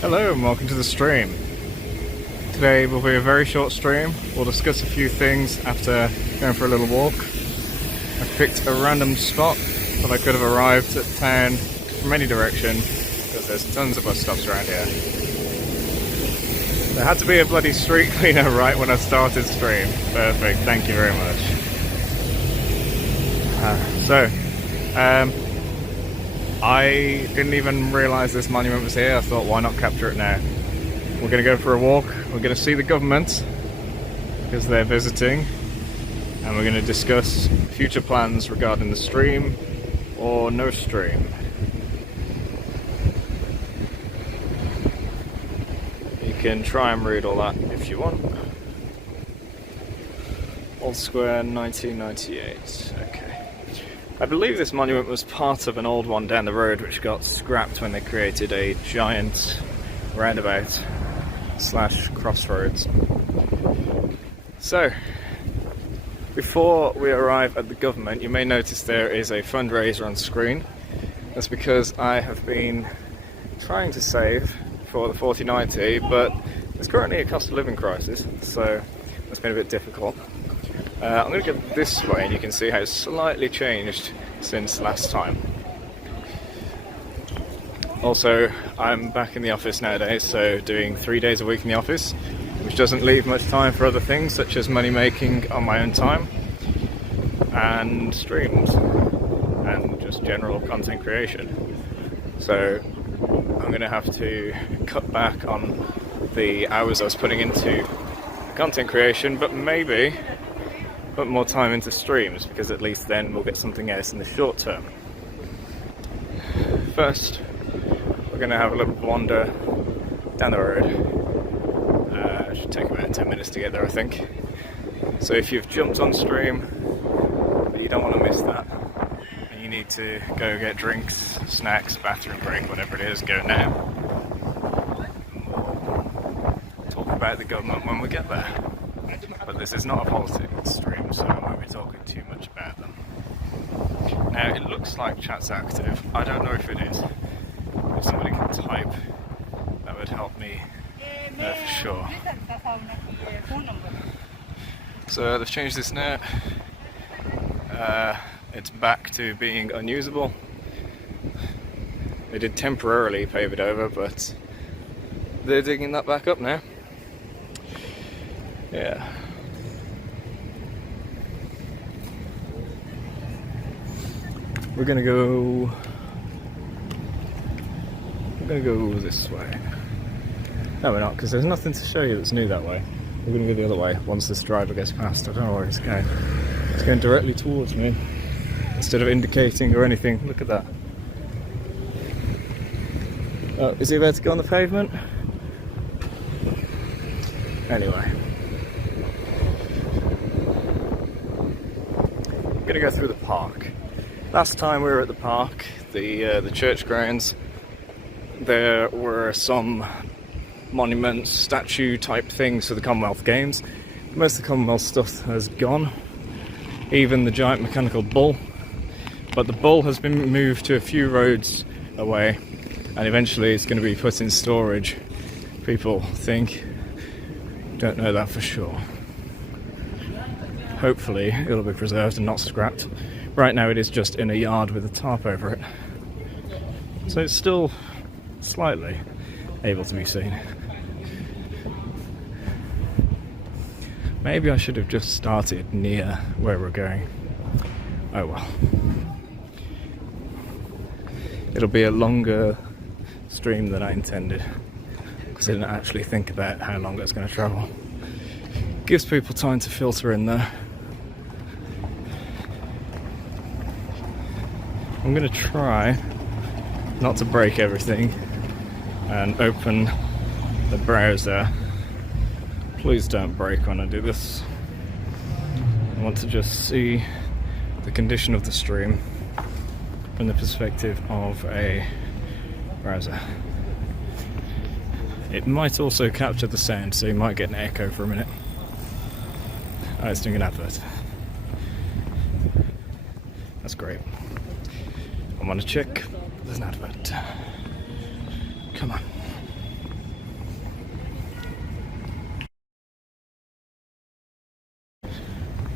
Hello and welcome to the stream. Today will be a very short stream. We'll discuss a few things after going for a little walk. I've picked a random spot that I could have arrived at town from any direction because there's tons of bus stops around here. There had to be a bloody street cleaner right when I started the stream. Perfect, thank you very much. I didn't even realise this monument was here. I thought, why not capture it now? We're going to go for a walk. We're going to see the government because they're visiting, and we're going to discuss future plans regarding the stream or no stream. You can try and read all that if you want. Old Square 1998. Okay. I believe this monument was part of an old one down the road which got scrapped when they created a giant roundabout / crossroads. So, before we arrive at the government, you may notice there is a fundraiser on screen. That's because I have been trying to save for the 4090, but there's currently a cost of living crisis, so it's been a bit difficult. I'm going to go this way and you can see how it's slightly changed since last time. Also, I'm back in the office nowadays, so doing 3 days a week in the office, which doesn't leave much time for other things such as money making on my own time and streams and just general content creation. So I'm going to have to cut back on the hours I was putting into content creation, but maybe put more time into streams, because at least then we'll get something else in the short term. First, we're going to have a little wander down the road. It should take about 10 minutes to get there, I think. So if you've jumped on stream, but you don't want to miss that, and you need to go get drinks, snacks, bathroom break, whatever it is, go now. We'll talk about the government when we get there. But this is not a politics stream, so I won't be talking too much about them. Now, it looks like chat's active. I don't know if it is. If somebody can type, that would help me know for sure. So they've changed this now. It's back to being unusable. They did temporarily pave it over, but they're digging that back up now. Yeah. We're gonna go this way. No, we're not, because there's nothing to show you that's new that way. We're gonna go the other way once this driver gets past. I don't know where he's going. It's going directly towards me instead of indicating or anything. Look at that. Oh, is he about to go on the pavement? Anyway. I'm gonna go through the park. Last time we were at the park, the church grounds, there were some monuments, statue type things for the Commonwealth Games. Most of the Commonwealth stuff has gone, even the giant mechanical bull, but the bull has been moved to a few roads away and eventually it's going to be put in storage. People think, don't know that for sure. Hopefully it'll be preserved and not scrapped. Right now it is just in a yard with a tarp over it. So it's still slightly able to be seen. Maybe I should have just started near where we're going. Oh well. It'll be a longer stream than I intended, because I didn't actually think about how long it's going to travel. Gives people time to filter in there. I'm going to try not to break everything and open the browser. Please don't break when I do this. I want to just see the condition of the stream from the perspective of a browser. It might also capture the sound, so you might get an echo for a minute. Oh, it's doing an advert. That's great. I want to check. There's an advert. Come on.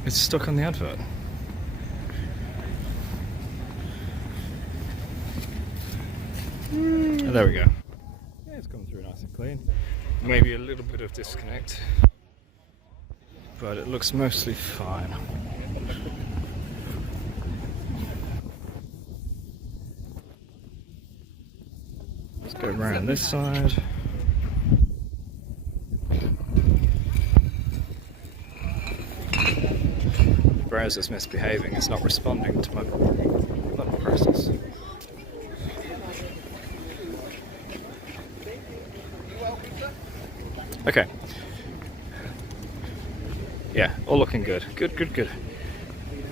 It's stuck on the advert. Oh, there we go. Yeah, it's coming through nice and clean. Maybe a little bit of disconnect, but it looks mostly fine. Let's go around this side. The browser's misbehaving, it's not responding to my little process. Okay. Yeah, all looking good. Good.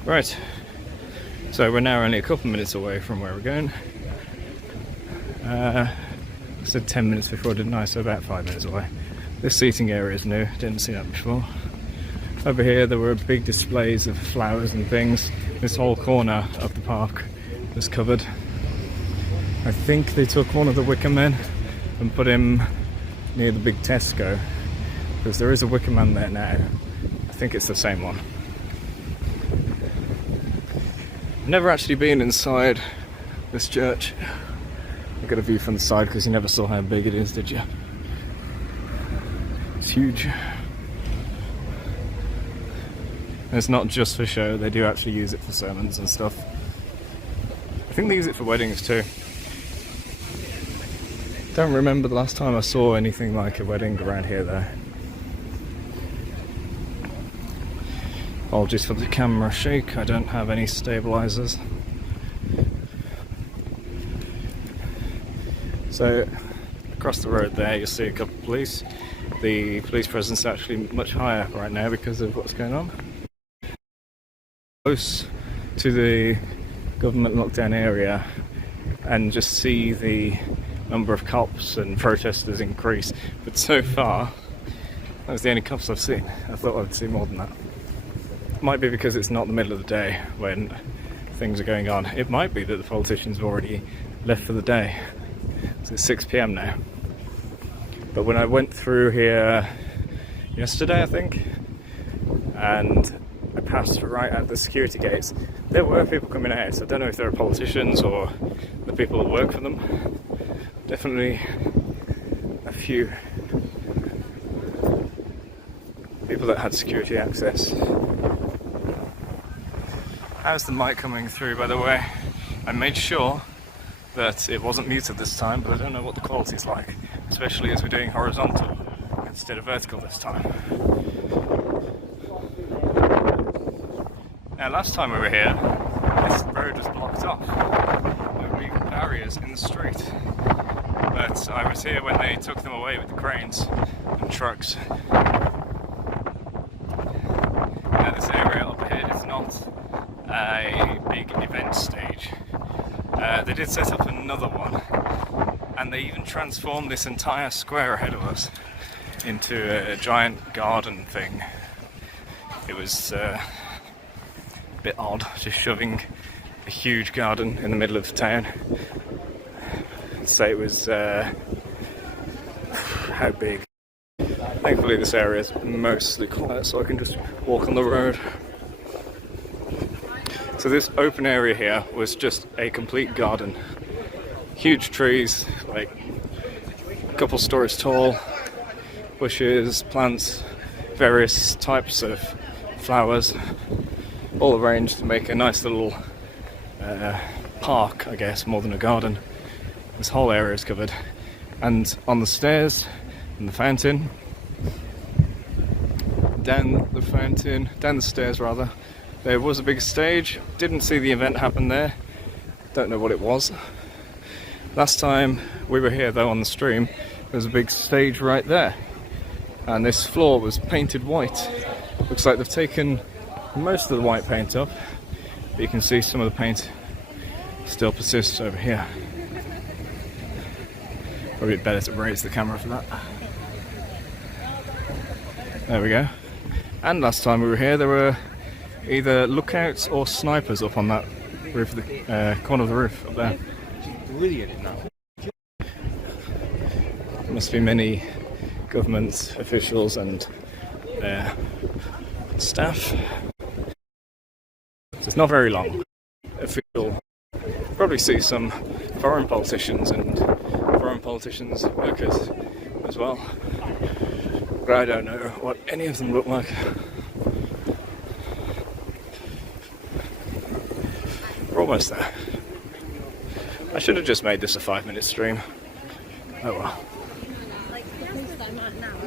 Right. So we're now only a couple minutes away from where we're going. I said 10 minutes before, didn't I? So about 5 minutes away. This seating area is new, didn't see that before. Over here there were big displays of flowers and things. This whole corner of the park was covered. I think they took one of the Wicker Men and put him near the big Tesco, because there is a Wicker Man there now. I think it's the same one. Never actually been inside this church. I got a view from the side because you never saw how big it is, did you? It's huge. And it's not just for show, they do actually use it for sermons and stuff. I think they use it for weddings too. Don't remember the last time I saw anything like a wedding around here though. Apologies for the camera shake, I don't have any stabilizers. So across the road there you'll see a couple of police. The police presence is actually much higher right now because of what's going on. Close to the government lockdown area and just see the number of cops and protesters increase, but so far that was the only cops I've seen. I thought I'd see more than that. Might be because it's not the middle of the day when things are going on. It might be that the politicians have already left for the day. So it's 6 PM now. But when I went through here yesterday, I think, and I passed right at the security gates, there were people coming out. So I don't know if they were politicians or the people that work for them. Definitely a few people that had security access. How's the mic coming through, by the way? I made sure that it wasn't muted this time, but I don't know what the quality's like, especially as we're doing horizontal instead of vertical this time. Now, last time we were here, this road was blocked off. There were big barriers in the street. But I was here when they took them away with the cranes and trucks. Now this area up ahead is not a big event stage. They did set up another one, and they even transformed this entire square ahead of us into a giant garden thing. It was a bit odd, just shoving a huge garden in the middle of the town. So it was how big? Thankfully this area is mostly quiet, so I can just walk on the road. So this open area here was just a complete garden. Huge trees, like a couple stories tall, bushes, plants, various types of flowers, all arranged to make a nice little park, I guess, more than a garden. This whole area is covered, and on the stairs and the fountain, down the stairs rather, there was a big stage. Didn't see the event happen there, don't know what it was. Last time we were here though on the stream, there was a big stage right there, and this floor was painted white. Looks like they've taken most of the white paint up, but you can see some of the paint still persists over here. Probably better to raise the camera for that. There we go. And last time we were here, there were either lookouts or snipers up on that roof, the corner of the roof up there. Brilliant now. There must be many government officials and their staff So it's not very long. You'll probably see some foreign politicians and foreign politicians' workers as well. But I don't know what any of them look like. We're almost there. I should have just made this a 5-minute stream. Oh well.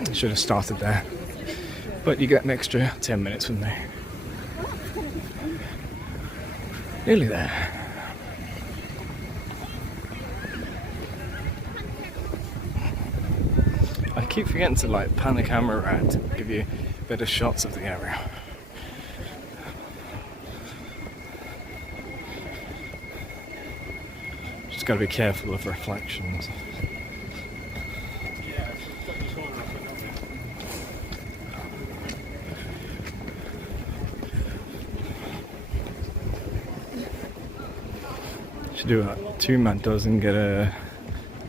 I should have started there. But you get an extra 10 minutes from there. Nearly there. I keep forgetting to like pan the camera around to give you better shots of the area. Just gotta be careful of reflections. Should do what two-man does and get a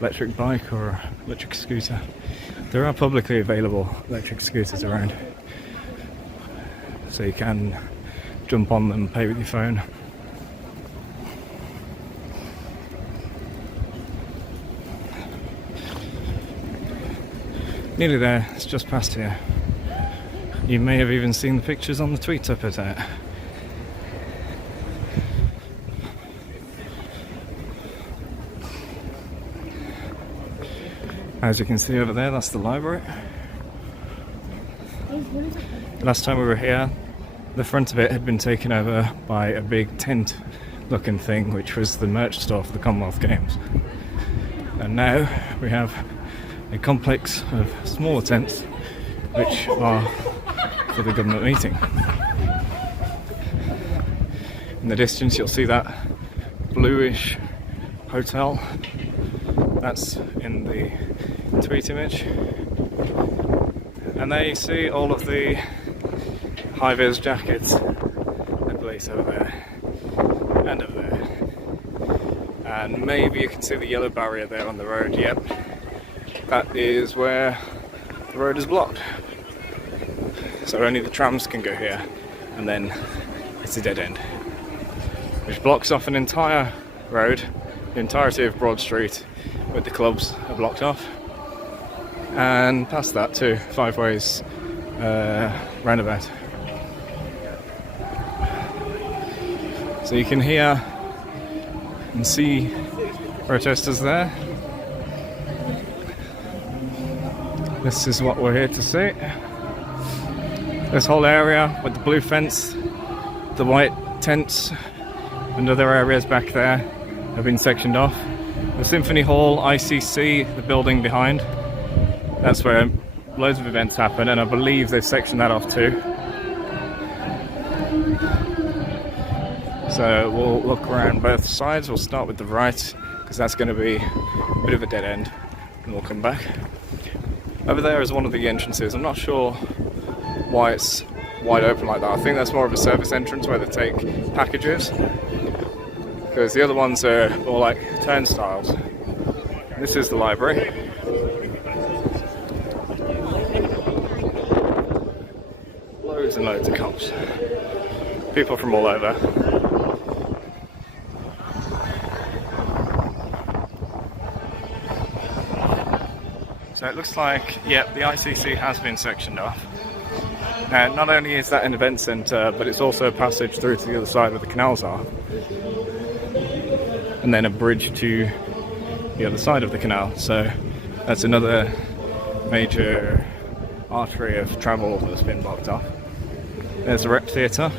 electric bike or electric scooter. There are publicly available electric scooters around, so you can jump on them and pay with your phone. Nearly there, it's just past here. You may have even seen the pictures on the tweets I put out. As you can see over there, that's the library. Last time we were here, the front of it had been taken over by a big tent looking thing, which was the merch store for the Commonwealth Games. And now we have a complex of smaller tents which are for the government meeting. In the distance you'll see that bluish hotel. That's in the tweet image. And there you see all of the high-vis jackets they place over there and over there. And maybe you can see the yellow barrier there on the road. Yep, that is where the road is blocked. So only the trams can go here, and then it's a dead end, which blocks off an entire road, the entirety of Broad Street, with the clubs are blocked off. And past that too, 5 ways roundabout. So you can hear and see protesters there. This is what we're here to see. This whole area with the blue fence, the white tents, and other areas back there have been sectioned off. The Symphony Hall, ICC, the building behind, that's where loads of events happen, and I believe they've sectioned that off too. So we'll look around both sides. We'll start with the right, because that's going to be a bit of a dead end, and we'll come back. Over there is one of the entrances. I'm not sure why it's wide open like that. I think that's more of a service entrance where they take packages, because the other ones are more like turnstiles. This is the library. Loads and loads of cops. People from all over. So it looks like, yep, the ICC has been sectioned off. And not only is that an event centre, but it's also a passage through to the other side where the canals are. And then a bridge to the other side of the canal. So that's another major artery of travel that's been blocked off. There's the Rep Theatre.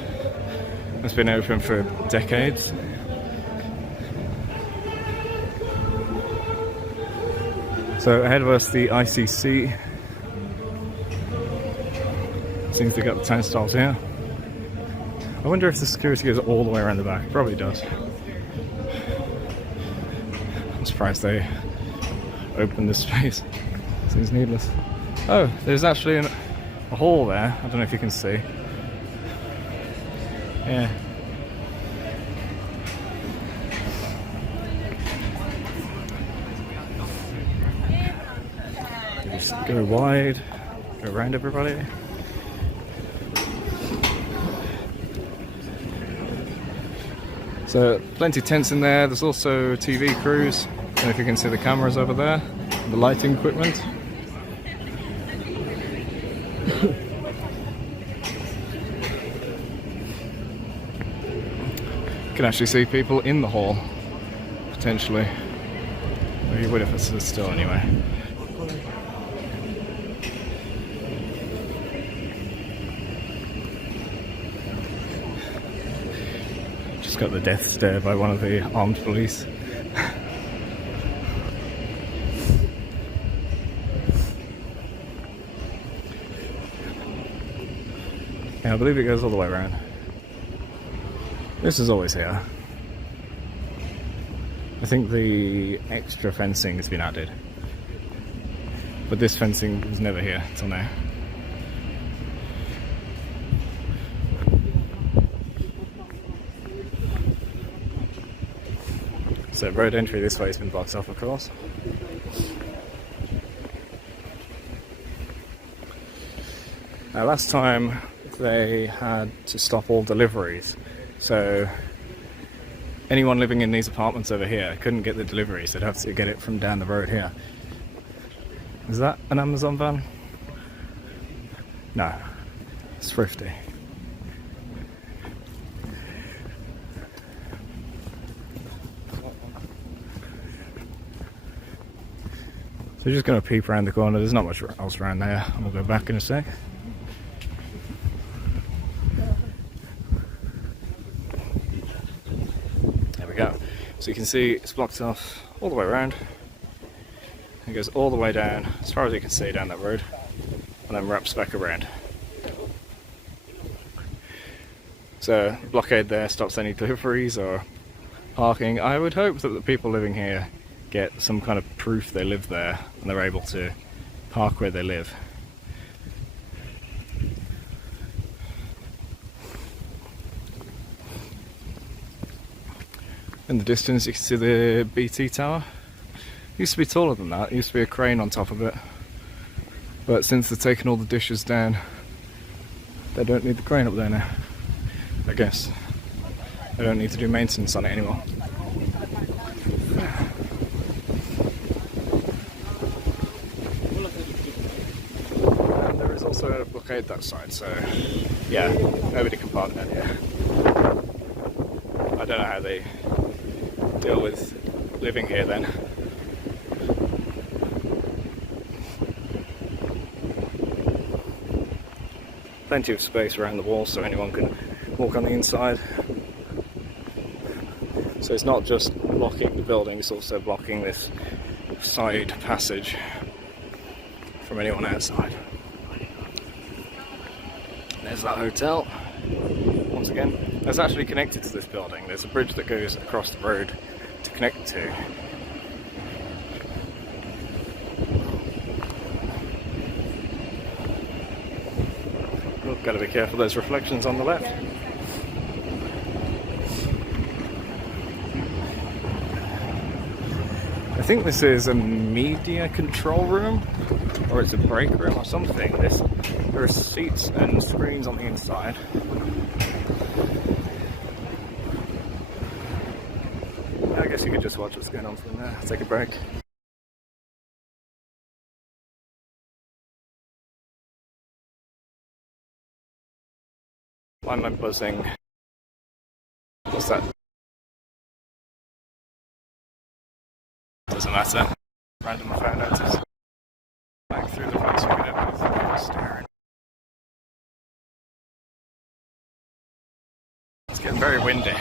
It's been open for decades. So ahead of us, the ICC. Seems to got the turnstiles here. I wonder if the security goes all the way around the back. Probably does. I'm surprised they opened this space. Seems needless. Oh, there's actually a hall there. I don't know if you can see. Yeah. Just go wide, go around everybody. So plenty of tents in there. There's also TV crews. I don't know if you can see the cameras over there, the lighting equipment. You can actually see people in the hall, potentially. Or you would if it's still anyway. Just got the death stare by one of the armed police. Yeah, I believe it goes all the way around. This is always here. I think the extra fencing has been added, but this fencing was never here till now. So road entry this way has been blocked off, of course. Now last time they had to stop all deliveries, so anyone living in these apartments over here couldn't get the deliveries. They'd have to get it from down the road here. Is that an Amazon van? No, it's thrifty. So we're just going to peep around the corner. There's not much else around there, and we'll go back in a sec. There we go. So you can see it's blocked off all the way around. It goes all the way down, as far as you can see down that road, and then wraps back around. So the blockade there stops any deliveries or parking. I would hope that the people living here get some kind of proof they live there and they're able to park where they live. In the distance you can see the BT tower. It used to be taller than that. It used to be a crane on top of it, but since they've taken all the dishes down, they don't need the crane up there now. I guess they don't need to do maintenance on it anymore. And there is also a blockade that side, so yeah, nobody can park down here. I don't know how they deal with living here then. Plenty of space around the wall so anyone can walk on the inside. So it's not just blocking the building, it's also blocking this side passage from anyone outside. There's that hotel. Once again, it's actually connected to this building. There's a bridge that goes across the road to connect to. We've got to be careful, there's reflections on the left. I think this is a media control room, or it's a break room or something. There are seats and screens on the inside. I guess you could just watch what's going on from there. Take a break. Why am I buzzing? What's that? Doesn't matter. Random phone notice. Back through the place we could staring. It's getting very windy.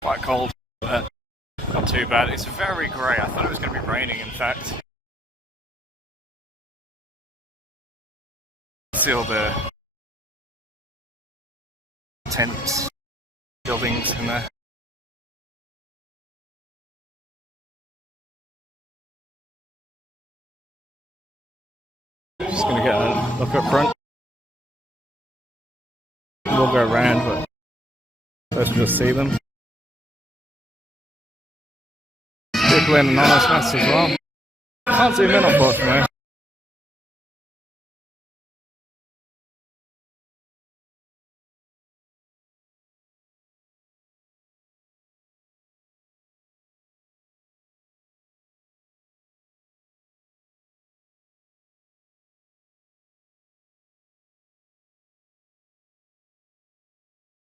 Quite cold, but not too bad. It's very grey. I thought it was going to be raining, in fact. See all the tents, buildings in there. Just gonna get a look up front. We'll go around, but first we'll just see them. People in anonymous masks as well. Can't zoom in, unfortunately.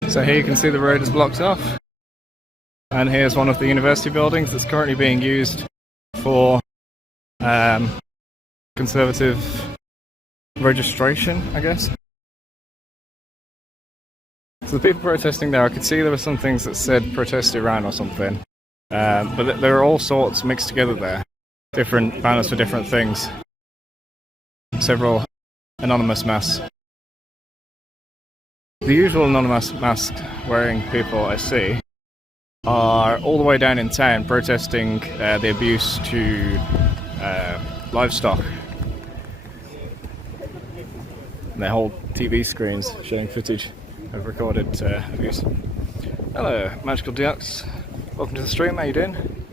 So here you can see the road is blocked off, and here's one of the university buildings that's currently being used for Conservative registration, I guess. So the people protesting there, I could see there were some things that said protest Iran or something, but there are all sorts mixed together there. Different banners for different things. Several anonymous masks. The usual anonymous mask wearing people I see are all the way down in town protesting the abuse to livestock. And they hold TV screens showing footage of recorded abuse. Hello, Magical Ducks. Welcome to the stream, how you doing?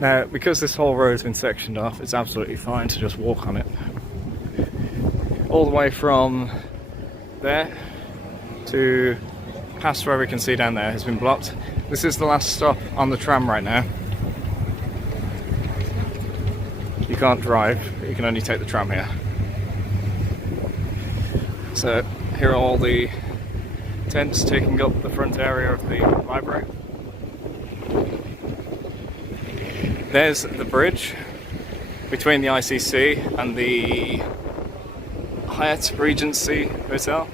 Now, because this whole road's been sectioned off, it's absolutely fine to just walk on it. All the way from there to past where we can see down there has been blocked. This is the last stop on the tram right now. You can't drive, but you can only take the tram here. So here are all the tents taking up the front area of the library. There's the bridge between the ICC and the Hyatt Regency Hotel.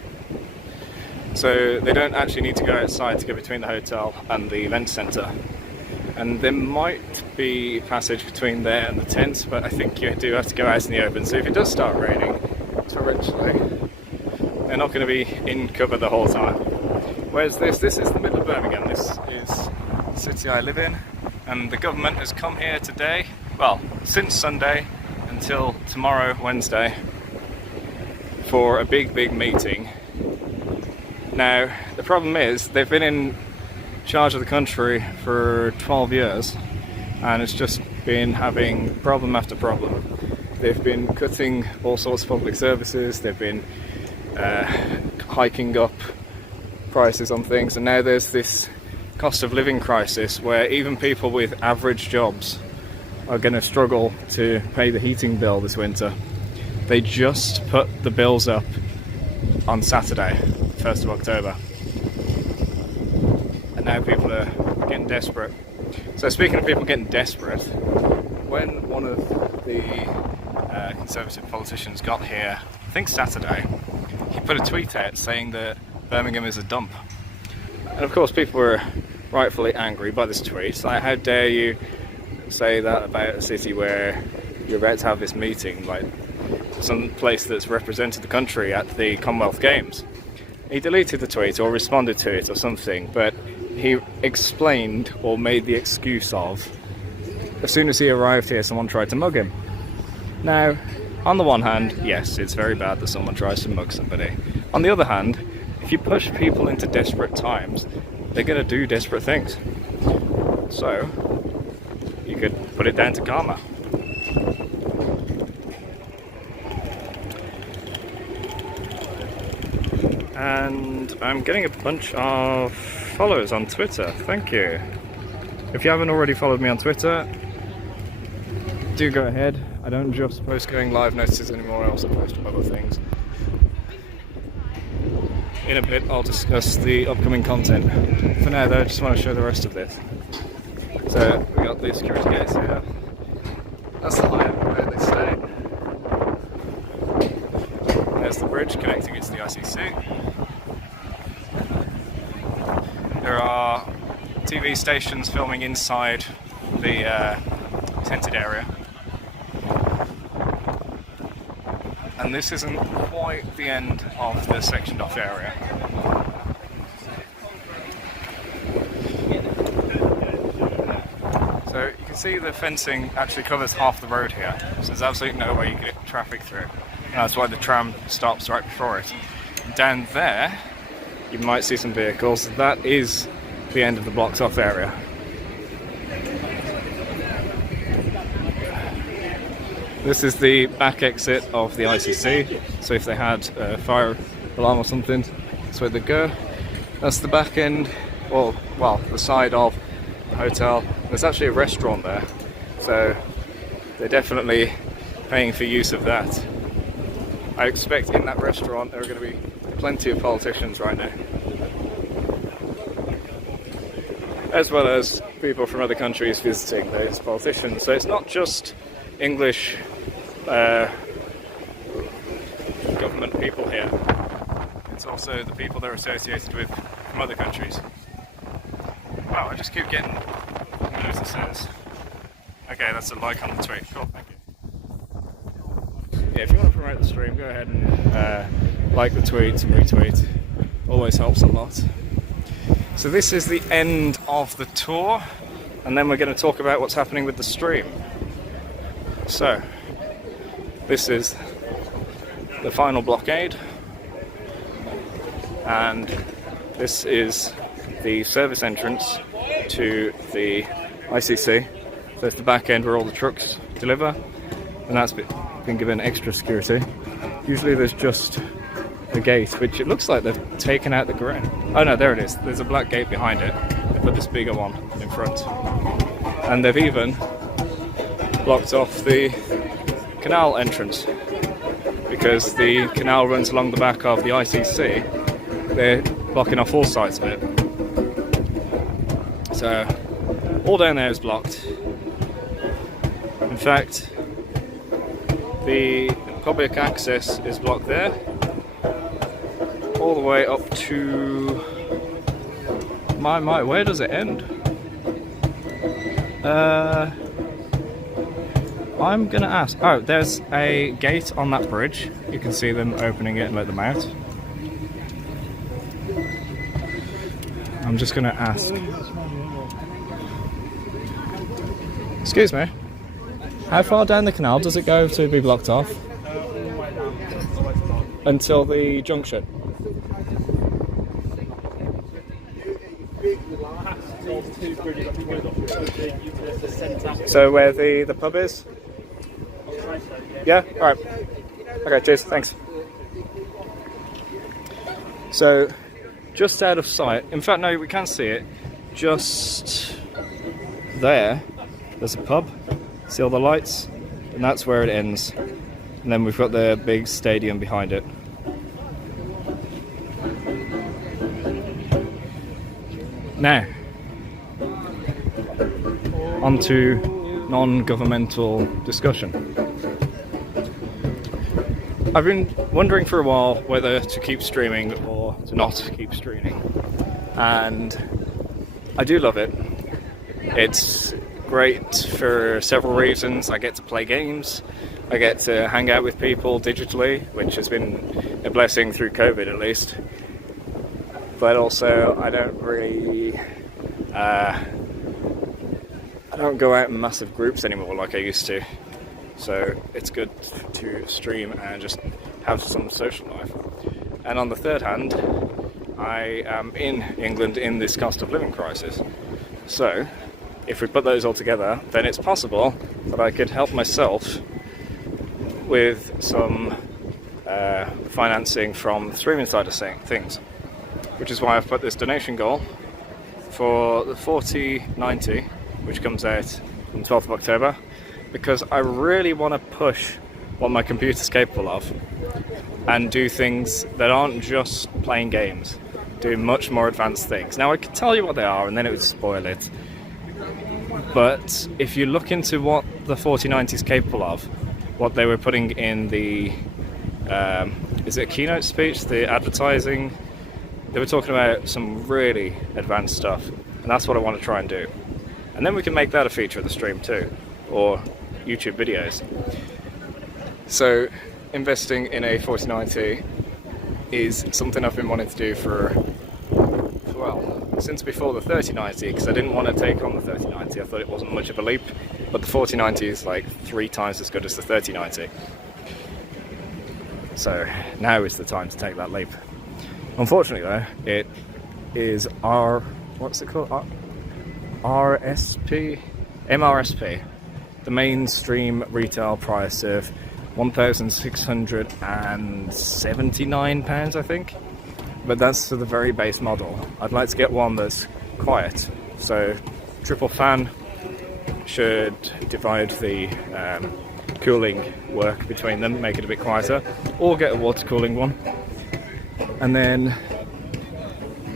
So they don't actually need to go outside to get between the hotel and the event centre. And there might be passage between there and the tents, but I think you do have to go out in the open. So if it does start raining, torrentially, they're not going to be in cover the whole time. Whereas this is the middle of Birmingham. This is the city I live in, and the government has come here today, well, since Sunday until tomorrow, Wednesday, for a big meeting. Now, the problem is they've been in charge of the country for 12 years, and it's just been having problem after problem. They've been cutting all sorts of public services, they've been hiking up prices on things, and now there's this cost of living crisis where even people with average jobs are going to struggle to pay the heating bill this winter. They just put the bills up on Saturday, 1st of October, and now people are getting desperate. So speaking of people getting desperate, when one of the Conservative politicians got here, I think Saturday, he put a tweet out saying that Birmingham is a dump. And of course people were rightfully angry by this tweet. Like, how dare you say that about a city where you're about to have this meeting, like some place that's represented the country at the Commonwealth Games. He deleted the tweet or responded to it or something, but he explained or made the excuse of, as soon as he arrived here someone tried to mug him. Now, on the one hand, yes, it's very bad that someone tries to mug somebody. On the other hand, if you push people into desperate times, they're going to do desperate things. So, you could put it down to karma. And I'm getting a bunch of followers on Twitter, thank you. If you haven't already followed me on Twitter, do go ahead. I don't just post going live notices anymore, I also post other things. In a bit I'll discuss the upcoming content. For now though, I just want to show the rest of this. So we got the security gates here. That's the Hyatt where they stay. There's the bridge connecting it to the ICC. There are TV stations filming inside the tented area. And this isn't quite the end of the sectioned off area. So you can see the fencing actually covers half the road here, so there's absolutely no way you can get traffic through. And that's why the tram stops right before it. Down there, you might see some vehicles. That is the end of the blocked off area. This is the back exit of the ICC, so if they had a fire alarm or something, that's where they'd go. That's the back end, well, the side of the hotel. There's actually a restaurant there, so they're definitely paying for use of that. I expect in that restaurant there are going to be plenty of politicians right now, as well as people from other countries visiting those politicians. So it's not just English government people here, it's also the people they're associated with from other countries. Wow, I just keep getting notices. Okay, that's a like on the tweet. Cool, thank you. Yeah, if you want to promote the stream, go ahead and like the tweet and retweet. Always helps a lot. So this is the end of the tour, and then we're going to talk about what's happening with the stream. So, this is the final blockade, and this is the service entrance to the ICC. So it's the back end where all the trucks deliver, and that's been given extra security. Usually there's just a gate, which it looks like they've taken out the ground. Oh no, there it is. There's a black gate behind it. They put this bigger one in front. And they've even blocked off the canal entrance, because the canal runs along the back of the ICC. They're blocking off all sides of it. So all down there is blocked. In fact, the public access is blocked there, all the way up to my, where does it end? I'm gonna ask. Oh, there's a gate on that bridge. You can see them opening it and let them out. I'm just gonna ask. Excuse me. How far down the canal does it go to be blocked off? Until the junction. So where the pub is? Yeah? Alright. Okay, cheers, thanks. So, just out of sight, in fact no, we can see it, just there, there's a pub, see all the lights, and that's where it ends. And then we've got the big stadium behind it. Now, on to non-governmental discussion. I've been wondering for a while whether to keep streaming or to not keep streaming, and I do love it. It's great for several reasons. I get to play games, I get to hang out with people digitally, which has been a blessing through COVID at least, but also I don't really I don't go out in massive groups anymore like I used to, so it's good to stream and just have some social life. And on the third hand, I am in England in this cost of living crisis, so if we put those all together, then it's possible that I could help myself with some financing from the streaming side of things, which is why I've put this donation goal for the 4090, which comes out on 12th of October, because I really want to push what my computer's capable of and do things that aren't just playing games, do much more advanced things. Now I could tell you what they are and then it would spoil it, but if you look into what the 4090 is capable of, what they were putting in the is it a keynote speech, the advertising, they were talking about some really advanced stuff, and that's what I want to try and do. And then we can make that a feature of the stream too, or YouTube videos. So investing in a 4090 is something I've been wanting to do for, well, since before the 3090, because I didn't want to take on the 3090. I thought it wasn't much of a leap, but the 4090 is like 3 times as good as the 3090. So now is the time to take that leap. Unfortunately though, it is MRSP, the mainstream retail price of £1,679, I think. But that's for the very base model. I'd like to get one that's quiet. So triple fan should divide the cooling work between them, make it a bit quieter, or get a water cooling one. and then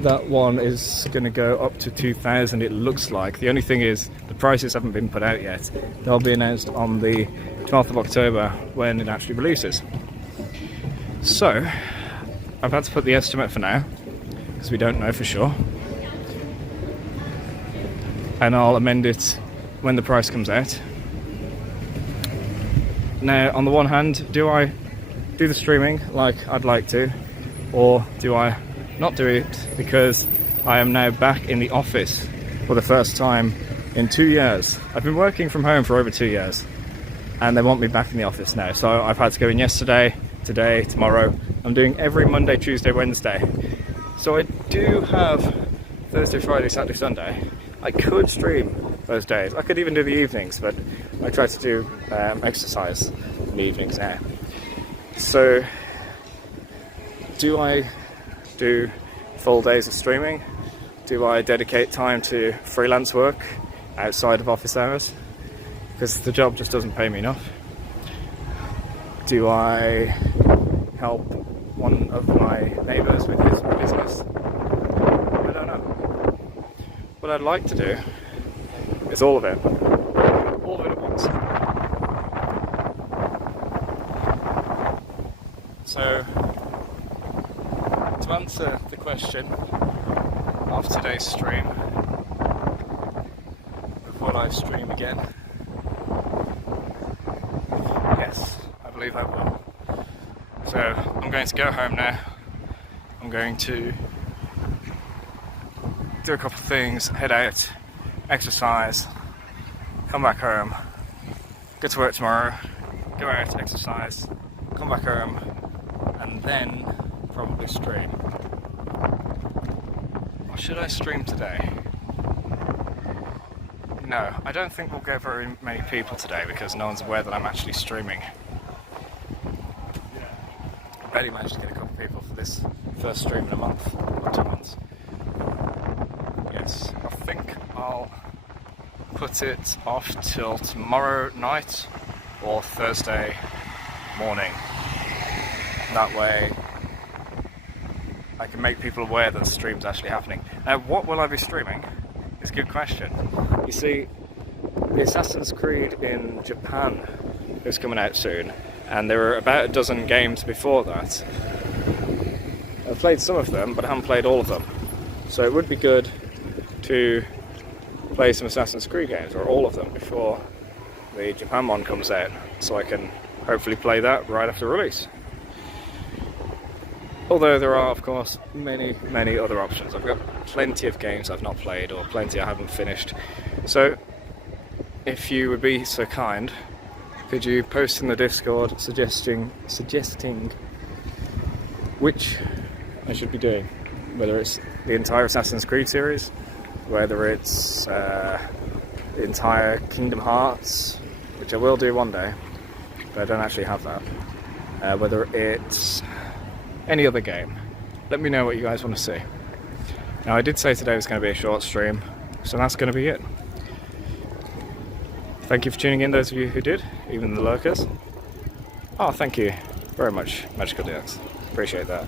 that one is going to go up to 2,000, it looks like. The only thing is the prices haven't been put out yet. They'll be announced on the 12th of October when it actually releases. So I've had to put the estimate for now because we don't know for sure, and I'll amend it when the price comes out. Now, on the one hand, do I do the streaming like I'd like to, or do I not do it because I am now back in the office for the first time in 2 years. I've been working from home for over 2 years, and they want me back in the office now. So I've had to go in yesterday, today, tomorrow. I'm doing every Monday, Tuesday, Wednesday. So I do have Thursday, Friday, Saturday, Sunday. I could stream those days. I could even do the evenings, but I try to do exercise in the evenings now. So do I do full days of streaming? Do I dedicate time to freelance work outside of office hours? Because the job just doesn't pay me enough. Do I help one of my neighbours with his business? I don't know. What I'd like to do is all of it. All of it at once. So, to answer the question of today's stream, will I stream again? Yes, I believe I will. So I'm going to go home now. I'm going to do a couple of things, head out, exercise, come back home, go to work tomorrow, go out, exercise, come back home, and then probably stream. Or should I stream today? No, I don't think we'll get very many people today because no one's aware that I'm actually streaming. I barely managed to get a couple of people for this first stream in a month, or 2 months. Yes, I think I'll put it off till tomorrow night or Thursday morning. That way I can make people aware that the stream's actually happening. Now, what will I be streaming? It's a good question. You see, the Assassin's Creed in Japan is coming out soon, and there were about a dozen games before that. I've played some of them, but I haven't played all of them. So it would be good to play some Assassin's Creed games, or all of them, before the Japan one comes out, so I can hopefully play that right after release. Although there are, of course, many, many other options. I've got plenty of games I've not played, or plenty I haven't finished. So, if you would be so kind, could you post in the Discord suggesting which I should be doing? Whether it's the entire Assassin's Creed series, whether it's the entire Kingdom Hearts, which I will do one day, but I don't actually have that. Whether it's any other game. Let me know what you guys want to see. Now, I did say today was going to be a short stream, so that's going to be it. Thank you for tuning in, those of you who did, even the lurkers. Oh, thank you very much, Magical DX. Appreciate that.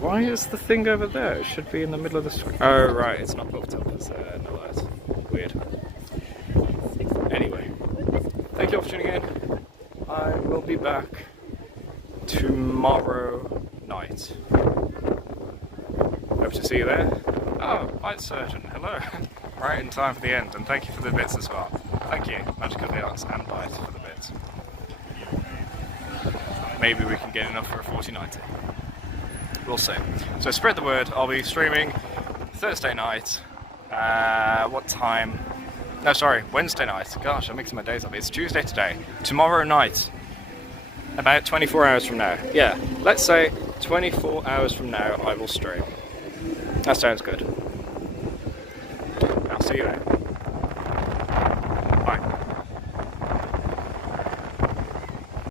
Why is the thing over there? It should be in the middle of the screen. Oh, right, it's not built up as no light. Weird. Anyway, thank you all for tuning in. I will be back tomorrow night. Hope to see you there. Oh, Light Surgeon, hello. Right in time for the end, and thank you for the bits as well. Thank you, Magical DX and Bite, for the bits. Maybe we can get enough for a 4090. We'll see. So spread the word, I'll be streaming Thursday night. What time? No, sorry, Wednesday night. Gosh, I'm mixing my days up. It's Tuesday today. Tomorrow night. About 24 hours from now. Yeah, let's say 24 hours from now I will stream. That sounds good. I'll see you there.